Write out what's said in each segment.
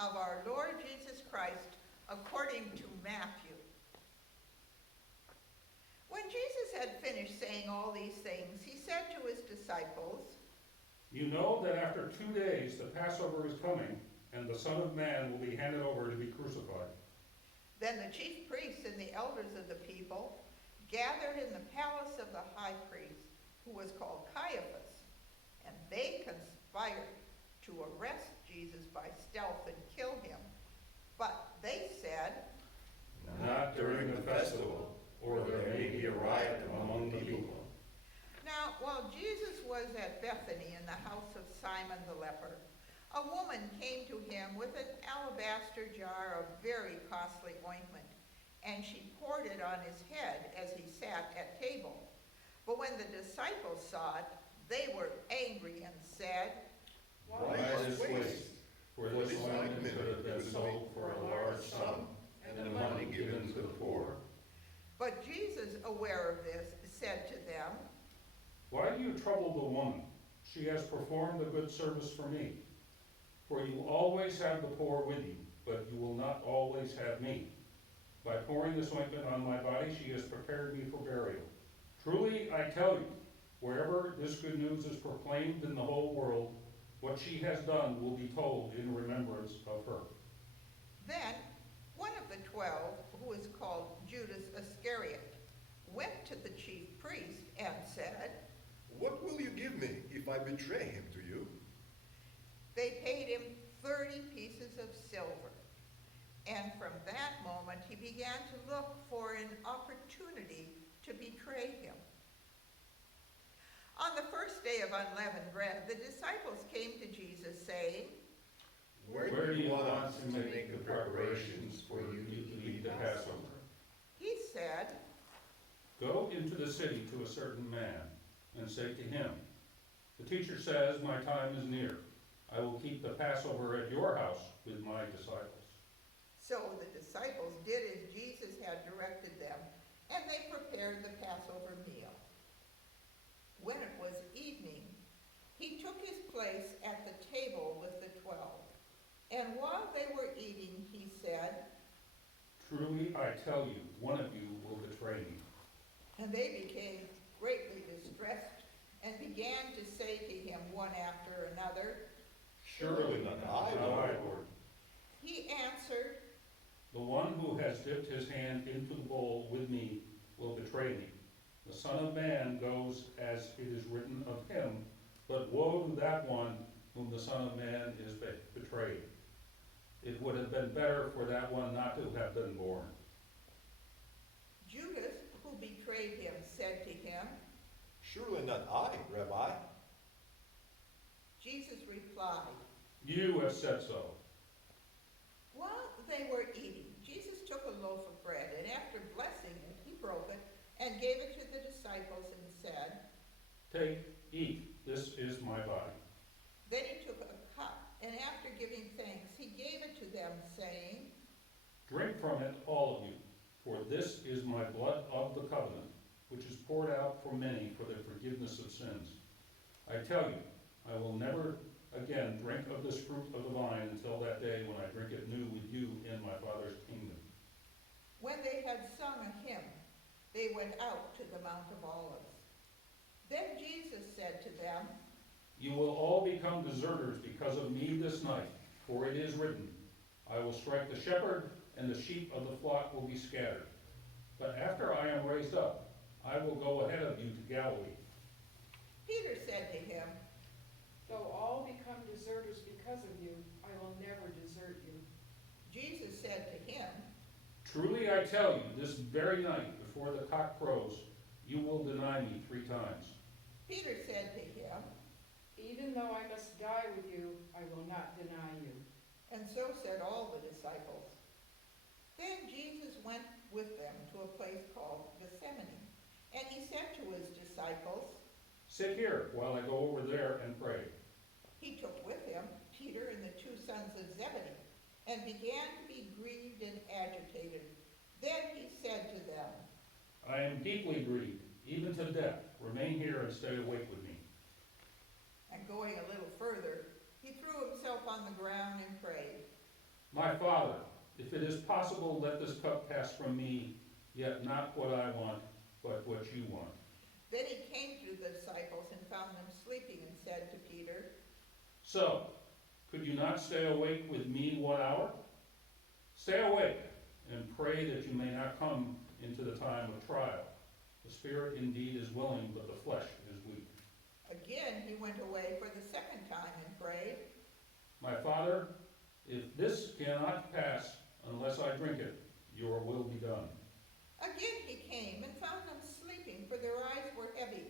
of our Lord Jesus Christ according to Matthew. When Jesus had finished saying all these things, he said to his disciples, "You know that after 2 days the Passover is coming, and the Son of Man will be handed over to be crucified." Then the chief priests and the elders of the people gathered in the palace of the high priest, who was called Caiaphas, and they conspired to arrest Jesus by stealth and kill him. But they said, "Not during the festival, or there may be a riot among the people." Now, while Jesus was at Bethany in the house of Simon the leper, a woman came to him with an alabaster jar of very costly ointment, and she poured it on his head as he sat at table. But when the disciples saw it, they were angry and said, Why this waste? For this ointment could have been sold for a large sum, and the money given to the poor. But Jesus, aware of this, said to them, "Why do you trouble the woman? She has performed a good service for me. For you always have the poor with you, but you will not always have me. By pouring this ointment on my body, she has prepared me for burial. Truly, I tell you, wherever this good news is proclaimed in the whole world, what she has done will be told in remembrance of her." Then one of the 12, who was called Judas Iscariot, went to the chief priest and said, "What will you give me if I betray him to you?" They paid him 30 pieces of silver. And from that moment he began to look for an opportunity to betray him. On the first day of unleavened bread, the disciples came to Jesus saying, Where do you want to make the preparations for you to eat the Passover? He said, "Go into the city to a certain man and say to him, 'The teacher says, my time is near. I will keep the Passover at your house with my disciples.'" So the disciples did as Jesus had directed them, and they prepared the Passover meal. When it was evening, he took his place at the table with the 12. And while they were eating, he said, "Truly, I tell you, one of you will betray me." and they became greatly distressed and began to say to him one after another. "Surely not I, Lord." He answered, "The one who has dipped his hand into the bowl with me will betray me. The Son of Man goes as it is written of him, but woe to that one whom the Son of Man is betrayed. It would have been better for that one not to have been born." Judas, who betrayed him, said to him, "Surely not I, Rabbi." Jesus replied, "You have said so." While they were eating, Jesus took a loaf of bread, and after blessing it, he broke it and gave it to the disciples and said, "Take, eat, this is my body." Then he took a cup, and after giving thanks, he gave it to them, saying, "Drink from it, all of you, for this is my blood of the covenant, which is poured out for many for the forgiveness of sins. I tell you, I will never again drink of this fruit of the vine until that day when I drink it new with you in my Father's kingdom." When they had sung a hymn, they went out to the Mount of Olives. Then Jesus said to them, "You will all become deserters because of me this night, for it is written, 'I will strike the shepherd, and the sheep of the flock will be scattered.' But after I am raised up, I will go ahead of you to Galilee." Peter said to him, Though all become deserters because of you, I will never desert you. Jesus said to him, "Truly I tell you, this very night before the cock crows, you will deny me 3 times. Peter said to him, Even though I must die with you, I will not deny you. and so said all the disciples. Then Jesus went with them to a place called Gethsemane, and he said to his disciples, Sit here while I go over there and pray." He took with him Peter and the 2 sons of Zebedee, and began to be grieved and agitated. Then he said to them, "I am deeply grieved, even to death. Remain here and stay awake with me." and going a little further, he threw himself on the ground and prayed, My Father, if it is possible, let this cup pass from me, yet not what I want, but what you want. Then he came to the disciples and found them sleeping and said to Peter, So, could you not stay awake with me 1 hour? Stay awake and pray that you may not come into the time of trial. The spirit indeed is willing, but the flesh is weak. Again he went away for the second time and prayed, My Father, if this cannot pass unless I drink it, your will be done. Again he came and found them sleeping, for their eyes were heavy.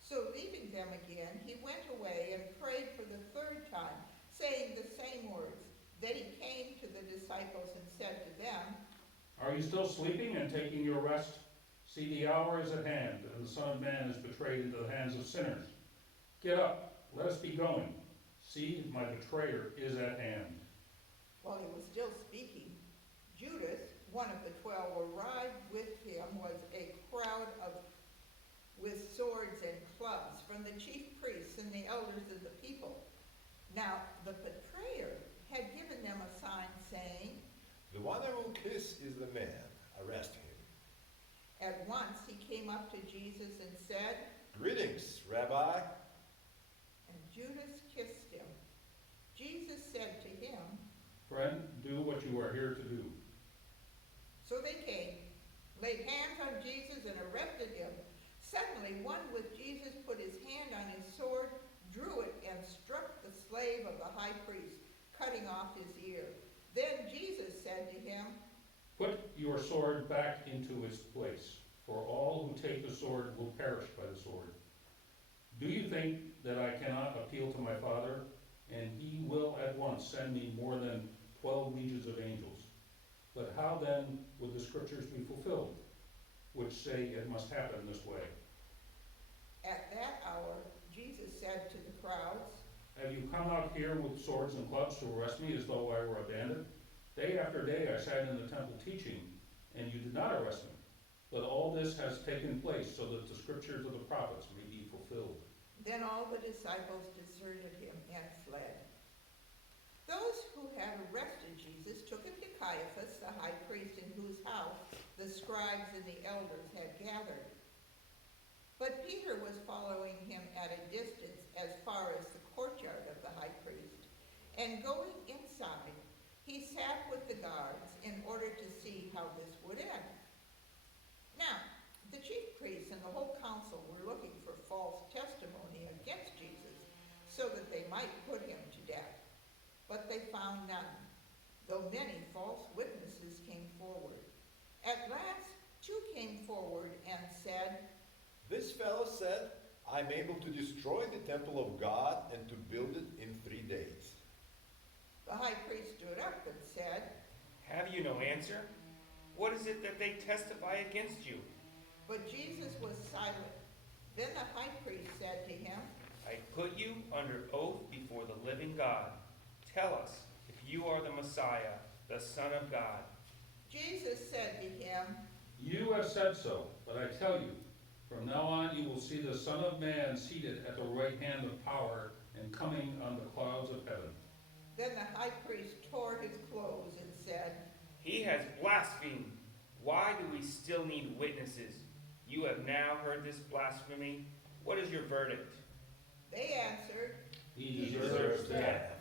So leaving them again, he went away and prayed for the third time, saying the same words. Then he came to the disciples and said to them, Are you still sleeping and taking your rest? See, the hour is at hand, and the Son of Man is betrayed into the hands of sinners. Get up, let us be going. See, my betrayer is at hand. While he was still speaking, Judas, one of the 12, arrived. With him was a crowd with swords and clubs from the chief priests and the elders of the people. Now the betrayer had given them a sign saying, The one I will kiss is the man. Arrest him. At once he came up to Jesus and said, Greetings, Rabbi. and Judas kissed him. Jesus said to him, Friend, do what you are here to do. So they came, laid hands on Jesus and arrested him. Suddenly one with Jesus put his hand on his sword, drew it, and struck the slave of the high priest, cutting off his ear. Then Jesus said to him, Put your sword back into its place, for all who take the sword will perish by the sword. Do you think that I cannot appeal to my Father, and he will at once send me more than 12 legions of angels? But how then would the scriptures be fulfilled, which say it must happen this way? At that hour, Jesus said to the crowds, Have you come out here with swords and clubs to arrest me as though I were a bandit? Day after day I sat in the temple teaching, and you did not arrest me. But all this has taken place so that the scriptures of the prophets may be fulfilled. Then all the disciples deserted him and fled. Those who had arrested Jesus took him to Caiaphas, the high priest, in whose house the scribes and the elders had gathered. But Peter was following him at a distance as far as the courtyard of the high priest. And going inside, he sat with the guards in order to see how this would end. Now, the chief priests and the whole council were looking for false testimony against Jesus so that they might put him to death. But they found none, though many false witnesses came forward. At last, 2 came forward and said, This fellow said, I'm able to destroy the temple of God and to build it in 3 days. The high priest stood up and said, Have you no answer? What is it that they testify against you? But Jesus was silent. Then the high priest said to him, I put you under oath before the living God. Tell us if you are the Messiah, the Son of God. Jesus said to him, You have said so, but I tell you, from now on you will see the Son of Man seated at the right hand of power and coming on the clouds of heaven. Then the high priest tore his clothes and said, He has blasphemed. Why do we still need witnesses? You have now heard this blasphemy. What is your verdict? They answered, He deserves death.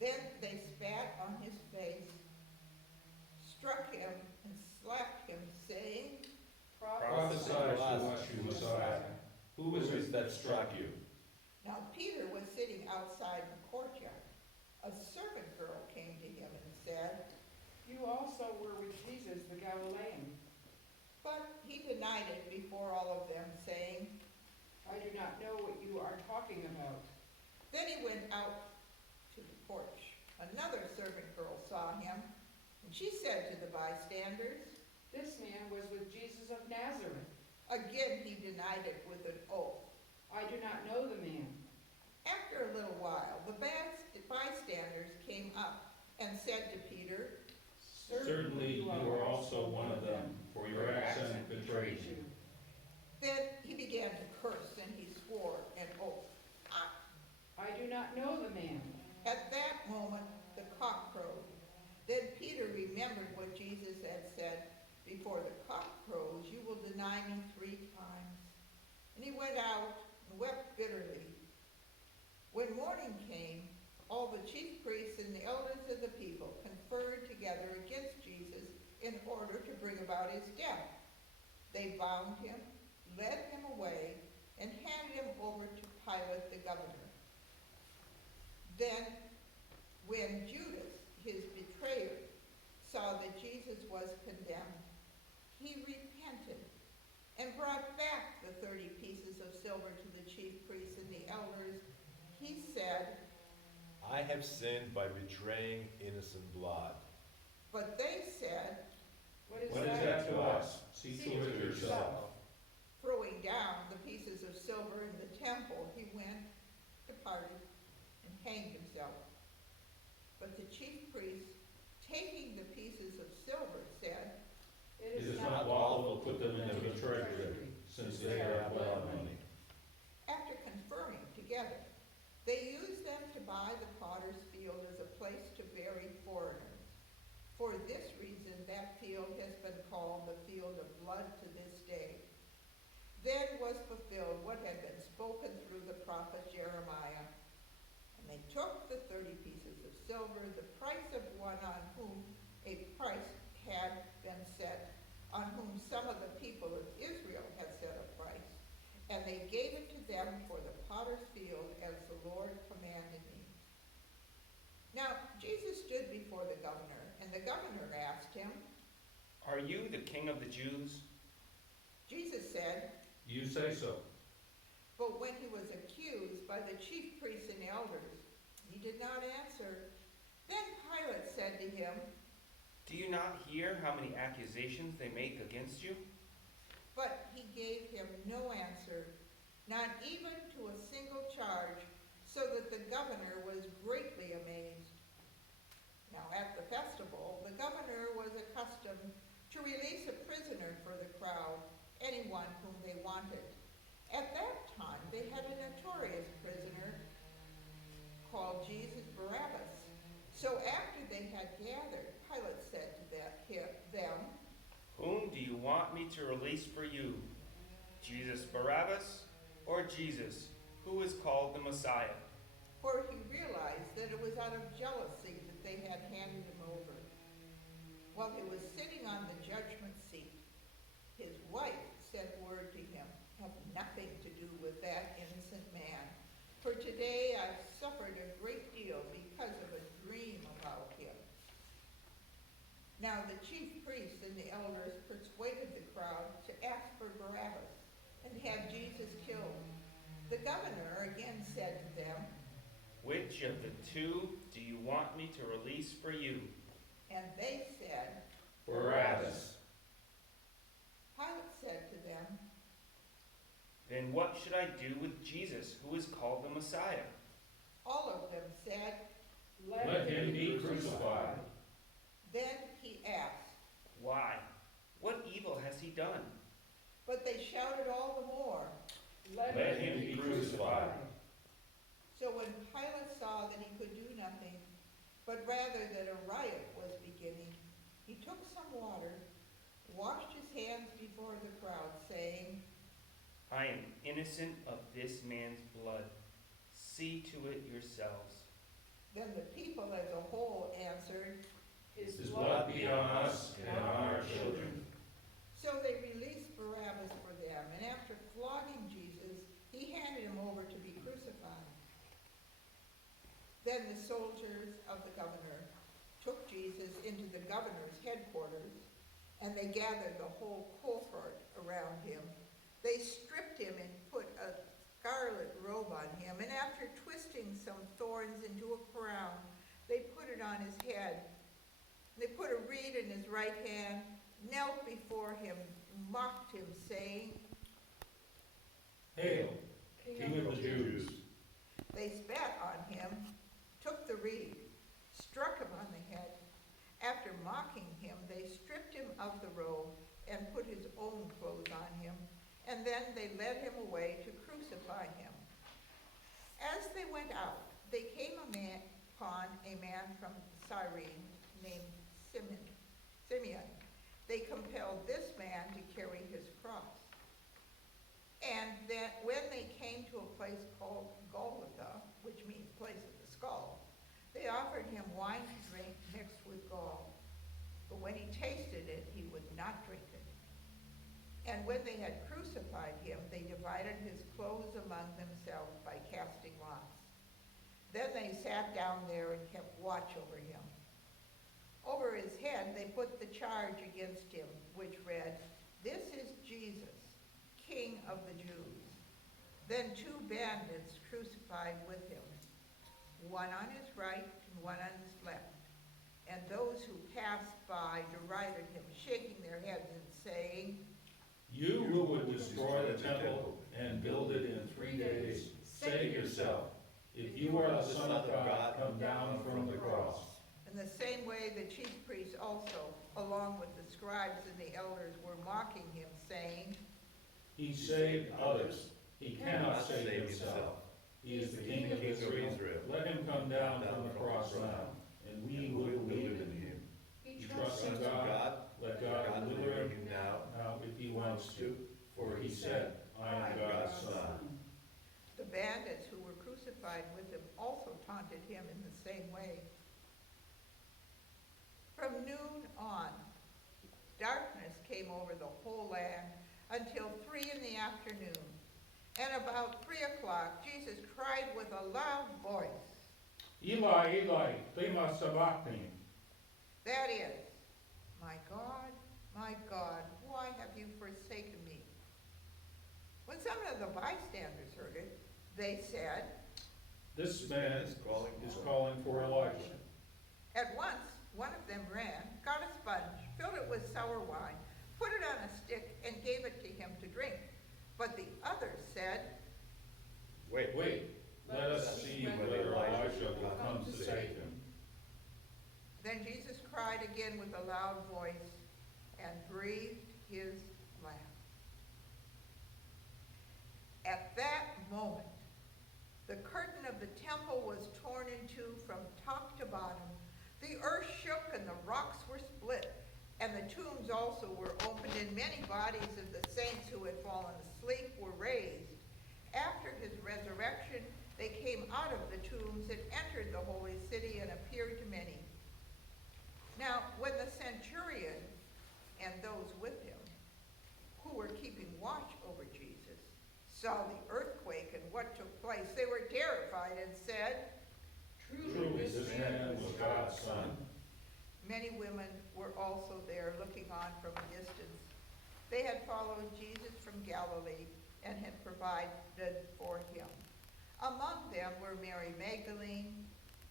Then they spat on his face, struck him, and slapped him, saying, Prophesy to us, you Messiah. Who is it that struck you? Now Peter was sitting outside the courtyard. A servant girl came to him and said, You also were with Jesus the Galilean. but he denied it before all of them, saying, I do not know what you are talking about. Then he went out to the porch. Another servant girl saw him, and she said to the bystanders, This man was with Jesus of Nazareth. again he denied it with an oath. I do not know the man. After a little while, the bystanders came up and said to Peter, Certainly you are also one of them, for your accent betrays you. Then he began to curse, and he swore an oath. I do not know the man. At that moment, the cock crowed. before the cock crows, you will deny me 3 times. And he went out and wept bitterly. When morning came, all the chief priests and the elders of the people conferred together against Jesus in order to bring about his death. They bound him, led him away, and handed him over to Pilate the governor. Then, when Judas, his betrayer, saw that Jesus was condemned, he repented and brought back the 30 pieces of silver to the chief priests and the elders. He said, I have sinned by betraying innocent blood. but they said, What is What is that to us? See to it yourself. throwing down the pieces of silver in the temple, he went, departed, and hanged himself. But the chief priests, taking the pieces of silver, said, It is not lawful to put them in the treasury, since they are blood money. after conferring together, they used them to buy the potter's field as a place to bury foreigners. For this reason, that field has been called the field of blood to this day. Then was fulfilled what had been spoken through the prophet Jeremiah. And they took the 30 pieces of silver, the price of one on whom a price had been set, on whom some of the people of Israel had set a price, and they gave it to them for the potter's field as the Lord commanded me. Now Jesus stood before the governor, and the governor asked him, Are you the king of the Jews? Jesus said, You say so. but when he was accused by the chief priests and elders, he did not answer. Then Pilate said to him, Do you not hear how many accusations they make against you? but he gave him no answer, not even to a single charge, so that the governor was greatly amazed. Now at the festival, the governor was accustomed to release a prisoner for the crowd, anyone whom they wanted. At that time, they had a notorious prisoner called Jesus Barabbas. So after they had gathered, Pilate said to them, Whom do you want me to release for you? Jesus Barabbas or Jesus, who is called the Messiah? for he realized that it was out of jealousy that they had handed him over. While he was sitting on the judgment seat, his wife sent word to him, have nothing to do with that innocent man. For today I've suffered a great deal because of a dream about him. Now the chief priests and the elders persuaded the crowd to ask for Barabbas and have Jesus killed. The governor again said to them, Which of the two do you want me to release for you? and they said, Barabbas. Pilate said to them, Then what should I do with Jesus, who is called the Messiah? all of them said. Let him be crucified. Then he asked, Why? What evil has he done? but they shouted all the more. Let him be crucified. So when Pilate saw that he could do nothing, but rather that a riot was beginning, he took some water, washed his hands before the crowd, saying, I am innocent of this man's blood. See to it yourselves. Then the people as a whole answered, His His blood be on us and on our children. So they released Barabbas for them, and after flogging Jesus, he handed him over to be crucified. Then the soldiers of the governor took Jesus into the governor's headquarters, and they gathered the whole cohort around him. They stripped him and put a scarlet robe on him, and after twisting some thorns into a crown, they put it on his head. They put a reed in his right hand, knelt before him, mocked him, saying, Hail, King of the Jews. They spat on him, took the reed, struck him on the head. After mocking him, they stripped him of the robe and put his own clothes on him, and then they led him away to crucify him. As they went out, they came upon a man from Cyrene named Simeon. They compelled this place of the skull. They offered him wine to drink mixed with gall. But when he tasted it, he would not drink it. And when they had crucified him, they divided his clothes among themselves by casting lots. Then they sat down there and kept watch over him. Over his head they put the charge against him, which read, "This is Jesus, King of the Jews." Then 2 bandits crucified with him, one on his right and one on his left. And those who passed by derided him, shaking their heads and saying, You who would destroy the temple and build it in 3 days, save yourself. If you are the Son of God, come down from the cross. In the same way the chief priests also, along with the scribes and the elders, were mocking him, saying, He saved others. He cannot save himself. He is the King of Israel. Let him come down from the cross now, and we will believe in him. He He trusts trusts in God. Let God deliver him now if he wants to, for he said, I am God's son. The bandits who were crucified with him also taunted him in the same way. From noon on, darkness came over the whole land until 3 in the afternoon. And about 3 o'clock, Jesus cried with a loud voice, Eli, Eli, lema sabachthani. that is, my God, why have you forsaken me? When some of the bystanders heard it, they said, This man is calling for Elijah. At once, one of them ran, got a sponge, filled it with sour wine, put it on a stick, and gave it to him to drink. But the others said, Wait, Let us see whether Elijah will come to save him. Then Jesus cried again with a loud voice and breathed his last. At that moment, the curtain of the temple was torn in two from top to bottom. The earth shook and the rocks were split, and the tombs also were opened, and many bodies of the saints who had fallen asleep were raised. After his resurrection, they came out of the tombs and entered the holy city and appeared to many. Now, when the centurion and those with him, who were keeping watch over Jesus, saw the earthquake and what took place, they were terrified and said, Truly, this man was God's son. Many women were also there looking on from a distance. They had followed Jesus from Galilee and had provided for him. Among them were Mary Magdalene,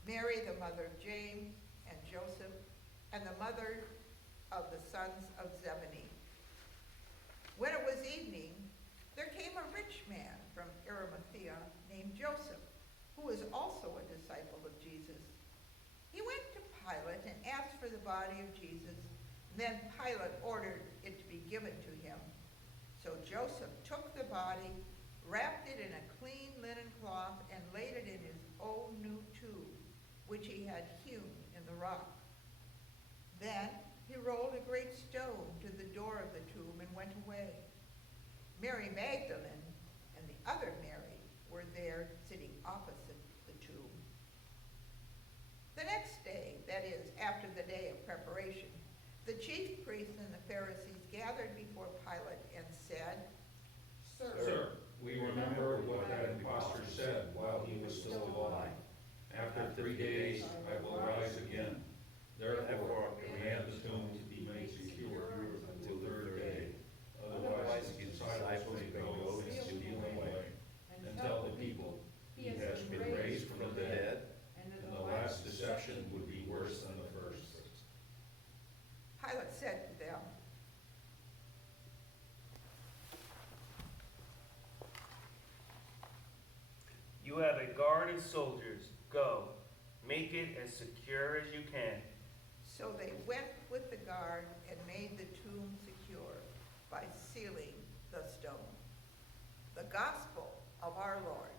Mary the mother of James and Joseph, and the mother of the sons of Zebedee. When it was evening, there came a rich man from Arimathea named Joseph, who was also a disciple of Jesus. He went to Pilate and asked for the body of Jesus. Then Pilate ordered it to be given to him. So Joseph took the body, wrapped it in a clean linen cloth, and laid it in his own new tomb, which he had hewn in the rock. Then he rolled a great stone to the door of the tomb and went away. Mary Magdalene and the other Mary were there sitting opposite the tomb. The next day, that is, after the day of preparation, the chief priests and the Pharisees gathered before Pilate and said, Sir, we remember what that impostor said while he was still alive. After 3 days, I will rise again. Therefore, command the tomb to be made secure until the 3rd day. Otherwise, his disciples may go and steal him away and tell the people he has been raised from the dead, and the last deception would be worse than the first. Pilate said to them, You have a guard of soldiers. Go, make it as secure as you can. So they went with the guard and made the tomb secure by sealing the stone. The gospel of our Lord.